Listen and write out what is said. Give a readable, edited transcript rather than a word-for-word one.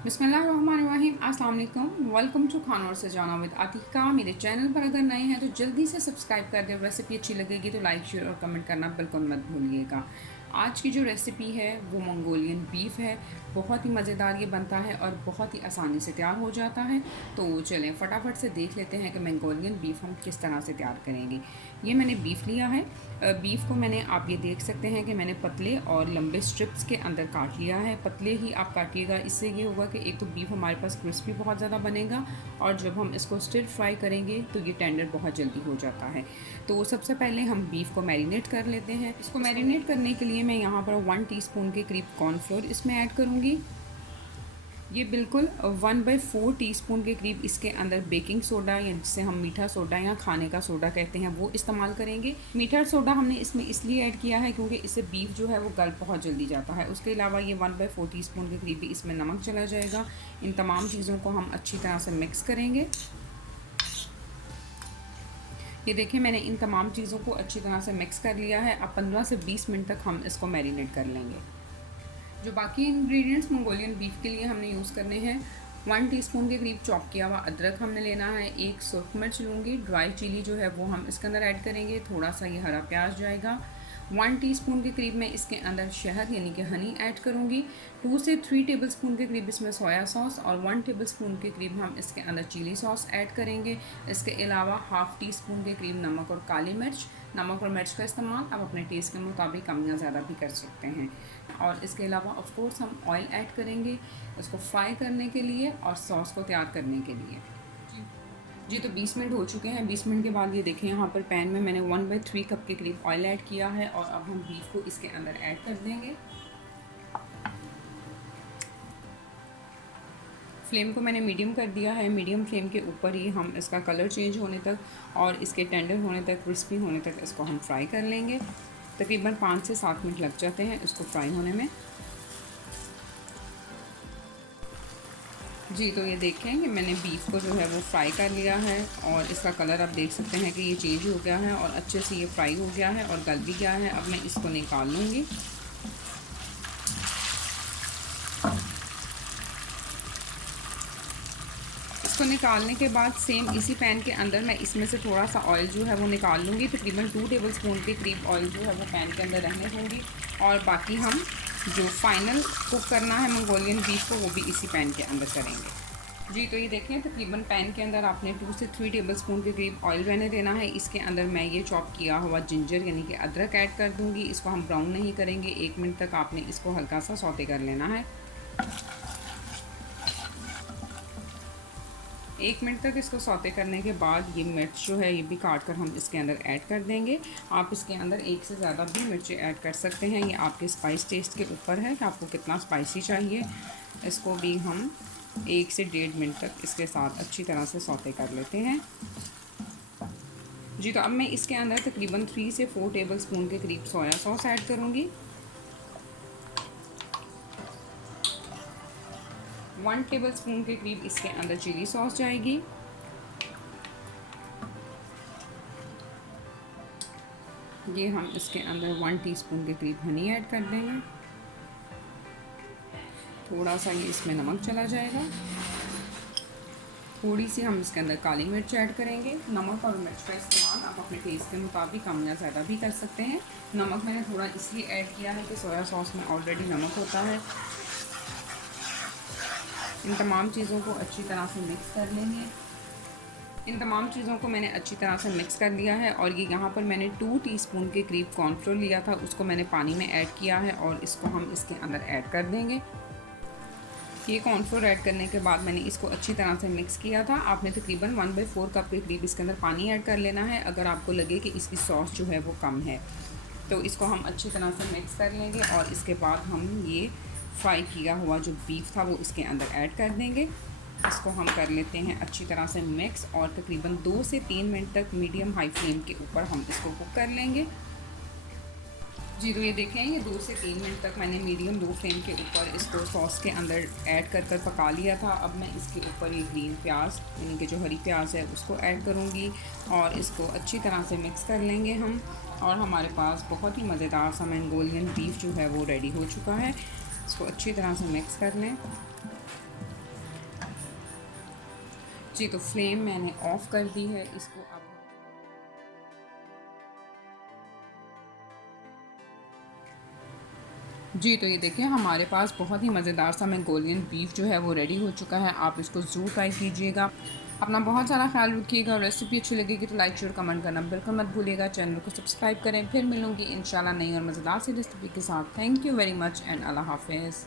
बिस्मिल्लाहिर्रहमानिर्रहीम। अस्सलाम वालेकुम। वेलकम टू खाना और सजाना विद आतिका। मेरे चैनल पर अगर नए हैं तो जल्दी से सब्सक्राइब कर दें। रेसिपी अच्छी लगेगी तो लाइक शेयर और कमेंट करना बिल्कुल मत भूलिएगा। आज की जो रेसिपी है वो मंगोलियन बीफ है। बहुत ही मज़ेदार ये बनता है और बहुत ही आसानी से तैयार हो जाता है। तो चलें फटाफट से देख लेते हैं कि मंगोलियन बीफ हम किस तरह से तैयार करेंगे। ये मैंने बीफ लिया है। बीफ को मैंने, आप ये देख सकते हैं कि मैंने पतले और लंबे स्ट्रिप्स के अंदर काट लिया है। पतले ही आप काटिएगा, इससे ये होगा कि एक तो बीफ हमारे पास क्रिस्पी बहुत ज़्यादा बनेगा और जब हम इसको स्टिर फ्राई करेंगे तो ये टेंडर बहुत जल्दी हो जाता है। तो सबसे पहले हम बीफ को मैरिनेट कर लेते हैं। इसको मैरिनेट करने के लिए मैं यहाँ पर 1 टीस्पून के करीब कॉर्नफ्लोर इसमें ऐड करूँगी। ये बिल्कुल 1/4 टीस्पून के करीब इसके अंदर बेकिंग सोडा, या जिसे हम मीठा सोडा या खाने का सोडा कहते हैं, वो इस्तेमाल करेंगे। मीठा सोडा हमने इसमें इसलिए ऐड किया है क्योंकि इससे बीफ जो है वो गल बहुत जल्दी जाता है। उसके अलावा ये 1/4 टीस्पून के करीब भी इसमें नमक चला जाएगा। इन तमाम चीज़ों को हम अच्छी तरह से मिक्स करेंगे। ये देखिए, मैंने इन तमाम चीज़ों को अच्छी तरह से मिक्स कर लिया है। अब 15 से 20 मिनट तक हम इसको मैरिनेट कर लेंगे। जो बाकी इंग्रेडिएंट्स मंगोलियन बीफ के लिए हमने यूज़ करने हैं, 1 टीस्पून के करीब चॉप किया हुआ अदरक हमने लेना है। एक सुरख मिर्च लूँगी। ड्राई चिली जो है वो हम इसके अंदर ऐड करेंगे। थोड़ा सा ये हरा प्याज जाएगा। 1 टीस्पून के करीब मैं इसके अंदर शहद यानी कि हनी ऐड करूँगी। 2 से 3 टेबलस्पून के करीब इसमें सोया सॉस और 1 टेबलस्पून के करीब हम इसके अंदर चिली सॉस ऐड करेंगे। इसके अलावा हाफ़ टीस्पून के करीब नमक और काली मिर्च। नमक और मिर्च का इस्तेमाल आप अपने टेस्ट के मुताबिक कम या ज़्यादा भी कर सकते हैं। और इसके अलावा ऑफ कोर्स हम ऑयल ऐड करेंगे इसको फ्राई करने के लिए और सॉस को तैयार करने के लिए। जी, तो 20 मिनट हो चुके हैं। 20 मिनट के बाद ये देखें, यहाँ पर पैन में मैंने 1/3 कप के करीब ऑयल ऐड किया है और अब हम बीफ को इसके अंदर ऐड कर देंगे। फ्लेम को मैंने मीडियम कर दिया है। मीडियम फ्लेम के ऊपर ही हम इसका कलर चेंज होने तक और इसके टेंडर होने तक, क्रिस्पी होने तक इसको हम फ्राई कर लेंगे। तकरीबन 5 से 7 मिनट लग जाते हैं इसको फ्राई होने में। जी, तो ये देखें कि मैंने बीफ को जो है वो फ्राई कर लिया है और इसका कलर आप देख सकते हैं कि ये चेंज हो गया है और अच्छे से ये फ्राई हो गया है और गल भी गया है। अब मैं इसको निकाल लूँगी। इसको निकालने के बाद सेम इसी पैन के अंदर मैं इसमें से थोड़ा सा ऑयल जो है वो निकाल लूँगी। तकरीबन 2 टेबलस्पून के करीब ऑयल जो है वो पैन के अंदर रहने होंगी और बाकी हम जो फाइनल कुक करना है मंगोलियन बीफ को, वो भी इसी पैन के अंदर करेंगे। जी, तो ये देखें, तकरीबन पैन के अंदर आपने 2 से 3 टेबलस्पून के करीब ऑयल रहने देना है। इसके अंदर मैं ये चॉप किया हुआ जिंजर यानी कि अदरक ऐड कर दूँगी। इसको हम ब्राउन नहीं करेंगे, 1 मिनट तक आपने इसको हल्का सा सौते कर लेना है। 1 मिनट तक इसको सौते करने के बाद ये मिर्च जो है ये भी काट कर हम इसके अंदर ऐड कर देंगे। आप इसके अंदर एक से ज़्यादा भी मिर्चें ऐड कर सकते हैं। ये आपके स्पाइस टेस्ट के ऊपर है कि आपको कितना स्पाइसी चाहिए। इसको भी हम 1 से 1.5 मिनट तक इसके साथ अच्छी तरह से सौते कर लेते हैं। जी, तो अब मैं इसके अंदर तकरीबन 3 से 4 टेबलस्पून के करीब सोया सॉस ऐड करूँगी। 1 टेबलस्पून के करीब इसके अंदर चिली सॉस जाएगी। ये हम इसके अंदर 1 टीस्पून के करीब हनी ऐड कर देंगे। थोड़ा सा ये इसमें नमक चला जाएगा। थोड़ी सी हम इसके अंदर काली मिर्च ऐड करेंगे। नमक और मिर्च का इस्तेमाल आप अपने टेस्ट के मुताबिक कम या ज़्यादा भी कर सकते हैं। नमक मैंने थोड़ा इसलिए ऐड किया है कि सोया सॉस में ऑलरेडी नमक होता है। इन तमाम चीज़ों को अच्छी तरह से मिक्स कर लेंगे। इन तमाम चीज़ों को मैंने अच्छी तरह से मिक्स कर लिया है और ये यहाँ पर मैंने 2 टीस्पून के करीब कॉर्नफ्लोर लिया था, उसको मैंने पानी में ऐड किया है और इसको हम इसके अंदर ऐड कर देंगे। ये कॉर्नफ्लोर ऐड करने के बाद मैंने इसको अच्छी तरह से मिक्स किया था। आपने तकरीबन 1/4 कप के करीब इसके अंदर पानी ऐड कर लेना है अगर आपको लगे कि इसकी सॉस जो है वो कम है। तो इसको हम अच्छी तरह से मिक्स कर लेंगे और इसके बाद हम ये फ्राई किया हुआ जो बीफ था वो इसके अंदर ऐड कर देंगे। इसको हम कर लेते हैं अच्छी तरह से मिक्स और तकरीबन 2 से 3 मिनट तक मीडियम हाई फ्लेम के ऊपर हम इसको कुक कर लेंगे। जी, तो ये देखें, ये 2 से 3 मिनट तक मैंने मीडियम लो फ्लेम के ऊपर इसको सॉस के अंदर ऐड कर पका लिया था। अब मैं इसके ऊपर ये ग्रीन प्याज यानी कि जो हरी प्याज है उसको ऐड करूँगी और इसको अच्छी तरह से मिक्स कर लेंगे हम। और हमारे पास बहुत ही मज़ेदार सा मंगोलियन बीफ जो है वो रेडी हो चुका है। इसको अच्छी तरह से मिक्स कर लें। जी, तो फ्लेम मैंने ऑफ़ कर दी है। इसको अब जी, तो ये देखिए हमारे पास बहुत ही मज़ेदार सा मंगोलियन बीफ जो है वो रेडी हो चुका है। आप इसको ज़रूर ट्राई कीजिएगा। अपना बहुत सारा ख़्याल रखिएगा। रेसिपी अच्छी लगेगी तो लाइक शेयर कमेंट करना बिल्कुल मत भूलिएगा। चैनल को सब्सक्राइब करें। फिर मिलूँगी इंशाल्लाह नई और मज़ेदार सी रेसिपी के साथ। Thank you very much and अल्लाह हाफ़िज़।